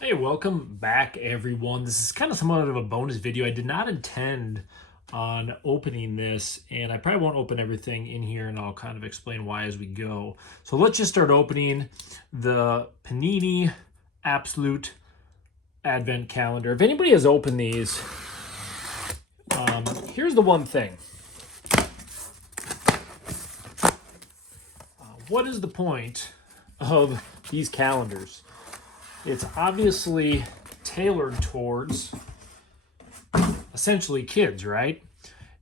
Hey, welcome back everyone. This is kind of somewhat of a bonus video. I did not intend on opening this, and I probably won't open everything in here, and I'll kind of explain why as we go. So let's just start opening the Panini Absolute Advent Calendar. If anybody has opened these, here's the one thing. What is the point of these calendars? It's obviously tailored towards essentially kids, right?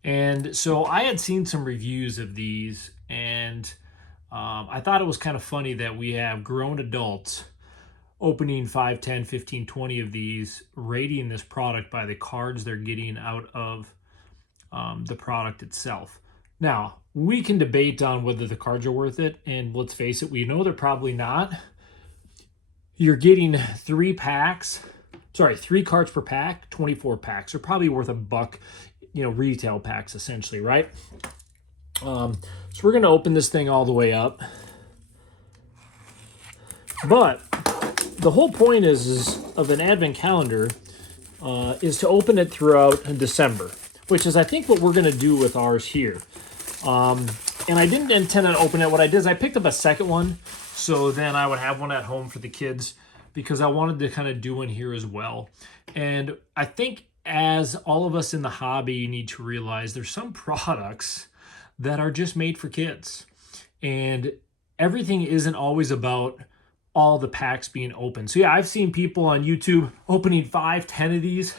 And so I had seen some reviews of these, and I thought it was kind of funny that we have grown adults opening 5, 10, 15, 20 of these, rating this product by the cards they're getting out of the product itself. Now, we can debate on whether the cards are worth it, and let's face it, we know they're probably not. You're getting three cards per pack, 24 packs. They're probably worth $1, retail packs essentially, right? So we're going to open this thing all the way up. But the whole point is of an advent calendar is to open it throughout December, which is I think what we're going to do with ours here. And I didn't intend to open it. What I did is I picked up a second one, so then I would have one at home for the kids because I wanted to kind of do one here as well. And I think as all of us in the hobby need to realize there's some products that are just made for kids. And everything isn't always about all the packs being open. So yeah, I've seen people on YouTube opening 5, 10 of these.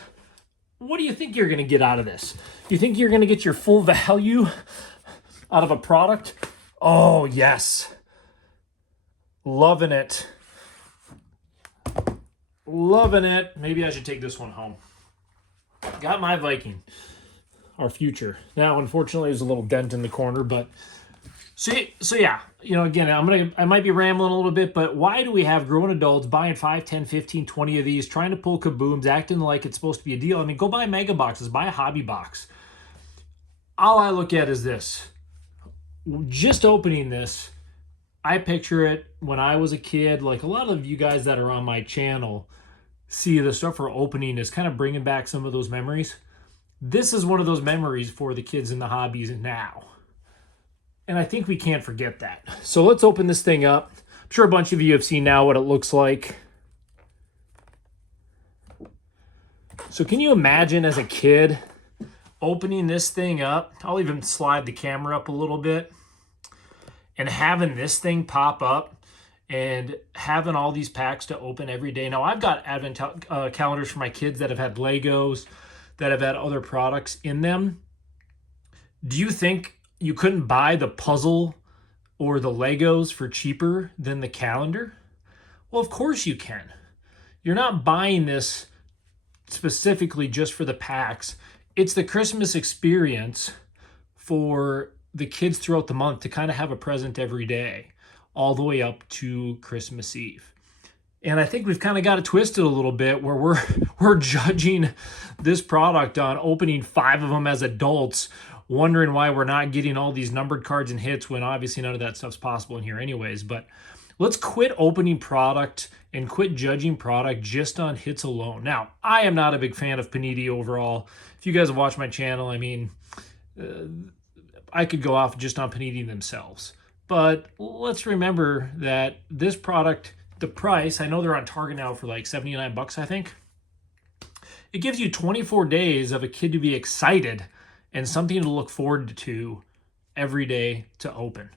What do you think you're going to get out of this? You think you're going to get your full value out of a product? Oh, yes. Loving it. Loving it. Maybe I should take this one home. Got my Viking, our future. Now, unfortunately, there's a little dent in the corner, but so yeah, again, I might be rambling a little bit, but why do we have grown adults buying 5, 10, 15, 20 of these, trying to pull kabooms, acting like it's supposed to be a deal? I mean, go buy mega boxes, buy a hobby box. All I look at is this. Just opening this, I picture it when I was a kid. Like a lot of you guys that are on my channel see the stuff we're opening is kind of bringing back some of those memories. This is one of those memories for the kids in the hobbies now. And I think we can't forget that. So let's open this thing up. I'm sure a bunch of you have seen now what it looks like. So can you imagine as a kid opening this thing up? I'll even slide the camera up a little bit. And having this thing pop up and having all these packs to open every day. Now, I've got advent calendars for my kids that have had Legos, that have had other products in them. Do you think you couldn't buy the puzzle or the Legos for cheaper than the calendar? Well, of course you can. You're not buying this specifically just for the packs. It's the Christmas experience for the kids throughout the month to kind of have a present every day, all the way up to Christmas Eve. And I think we've kind of got it twisted a little bit where we're judging this product on opening 5 of them as adults, wondering why we're not getting all these numbered cards and hits when obviously none of that stuff's possible in here anyways. But let's quit opening product and quit judging product just on hits alone. Now, I am not a big fan of Panini overall. If you guys have watched my channel, I mean, I could go off just on Panini themselves. But let's remember that this product, the price, I know they're on Target now for like $79, I think. It gives you 24 days of a kid to be excited and something to look forward to every day to open.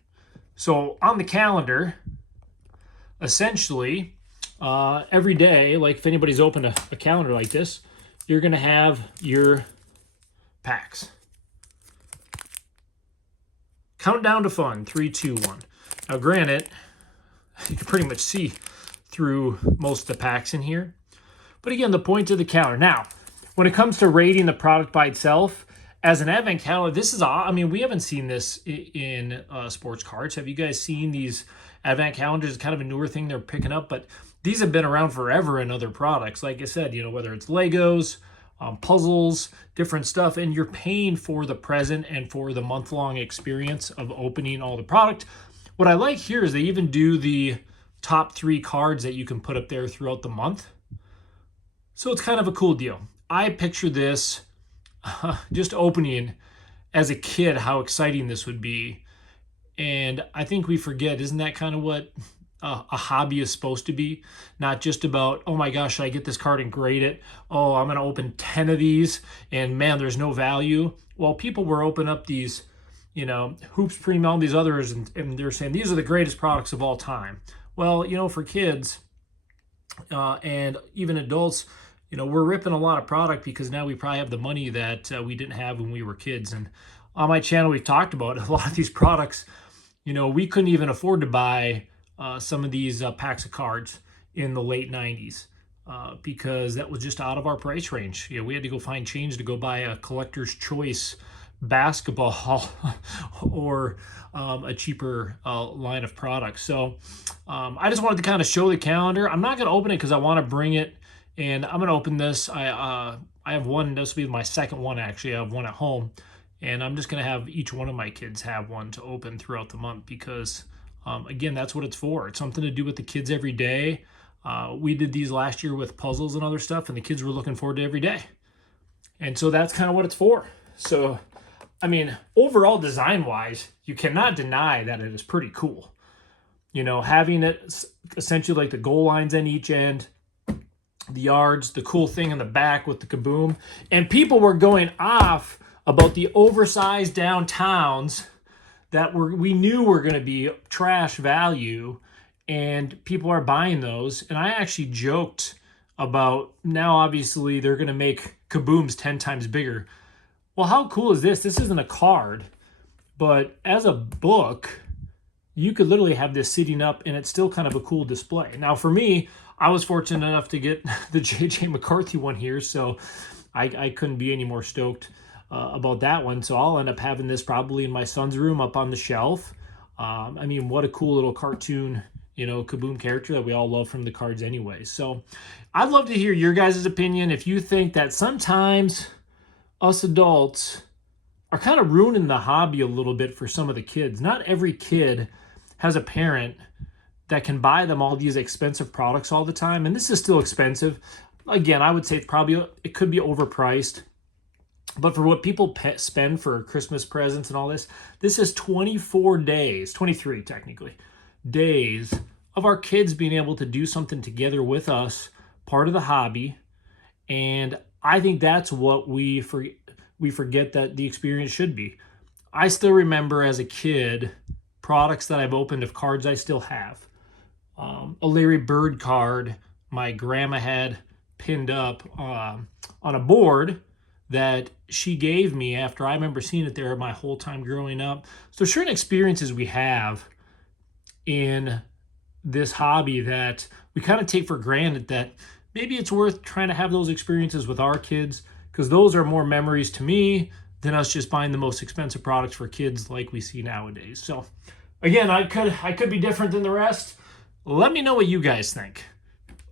So on the calendar, essentially, every day, like if anybody's opened a calendar like this, you're going to have your packs. Countdown to fun, 3, 2, 1. Now, granted, you can pretty much see through most of the packs in here. But again, the point of the calendar. Now, when it comes to rating the product by itself, as an advent calendar, this is, I mean, we haven't seen this in sports cards. Have you guys seen these advent calendars? It's kind of a newer thing they're picking up, but these have been around forever in other products. Like I said, whether it's Legos, puzzles, different stuff, and you're paying for the present and for the month-long experience of opening all the product. What I like here is they even do the top 3 cards that you can put up there throughout the month. So it's kind of a cool deal. I picture this just opening as a kid, how exciting this would be. And I think we forget, isn't that kind of what a hobby is supposed to be? Not just about, oh my gosh, should I get this card and grade it? Oh, I'm going to open 10 of these and man, there's no value. Well, people were opening up these, Hoops Premium, all these others, and they're saying these are the greatest products of all time. Well, for kids and even adults, we're ripping a lot of product because now we probably have the money that we didn't have when we were kids. And on my channel, we've talked about a lot of these products. We couldn't even afford to buy some of these packs of cards in the late 90s because that was just out of our price range. We had to go find change to go buy a collector's choice basketball or a cheaper line of products. So I just wanted to kind of show the calendar. I'm not going to open it because I want to bring it, and I'm going to open this. I have one. This will be my second one, actually. I have one at home, and I'm just going to have each one of my kids have one to open throughout the month because, again, that's what it's for. It's something to do with the kids every day. We did these last year with puzzles and other stuff, and the kids were looking forward to every day. And so that's kind of what it's for. So, I mean, overall design-wise, you cannot deny that it is pretty cool. Having it essentially like the goal lines on each end, the yards, the cool thing in the back with the KABOOM. And people were going off about the oversized downtowns that we knew were going to be trash value, and people are buying those. And I actually joked about, now obviously they're going to make KABOOMs 10 times bigger. Well, how cool is this? This isn't a card, but as a book, you could literally have this sitting up and it's still kind of a cool display. Now for me, I was fortunate enough to get the J.J. McCarthy one here, so I couldn't be any more stoked about that one. So I'll end up having this probably in my son's room up on the shelf. I mean, what a cool little cartoon, KABOOM character that we all love from the cards anyway. So I'd love to hear your guys' opinion. If you think that sometimes us adults are kind of ruining the hobby a little bit for some of the kids. Not every kid has a parent that can buy them all these expensive products all the time. And this is still expensive. Again, I would say it could be overpriced. But for what people spend for Christmas presents and all this, this is 24 days, 23 technically, days of our kids being able to do something together with us, part of the hobby. And I think that's what we forget that the experience should be. I still remember as a kid, products that I've opened of cards I still have. A Larry Bird card my grandma had pinned up on a board that she gave me after I remember seeing it there my whole time growing up. So certain experiences we have in this hobby that we kind of take for granted that maybe it's worth trying to have those experiences with our kids, because those are more memories to me than us just buying the most expensive products for kids like we see nowadays. So again, I could be different than the rest. Let me know what you guys think.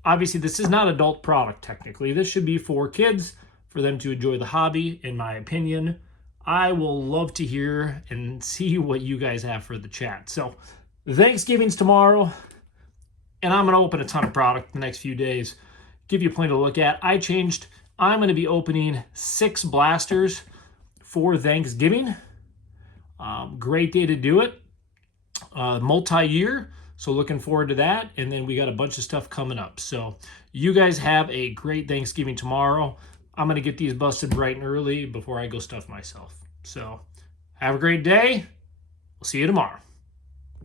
Obviously, this is not adult product technically. This should be for kids, for them to enjoy the hobby, in my opinion. I will love to hear and see what you guys have for the chat. So Thanksgiving's tomorrow, and I'm going to open a ton of product the next few days. Give you plenty to look at. I'm going to be opening 6 blasters for Thanksgiving. Great day to do it. Multi-year. So looking forward to that. And then we got a bunch of stuff coming up. So you guys have a great Thanksgiving tomorrow. I'm going to get these busted bright and early before I go stuff myself. So have a great day. We'll see you tomorrow.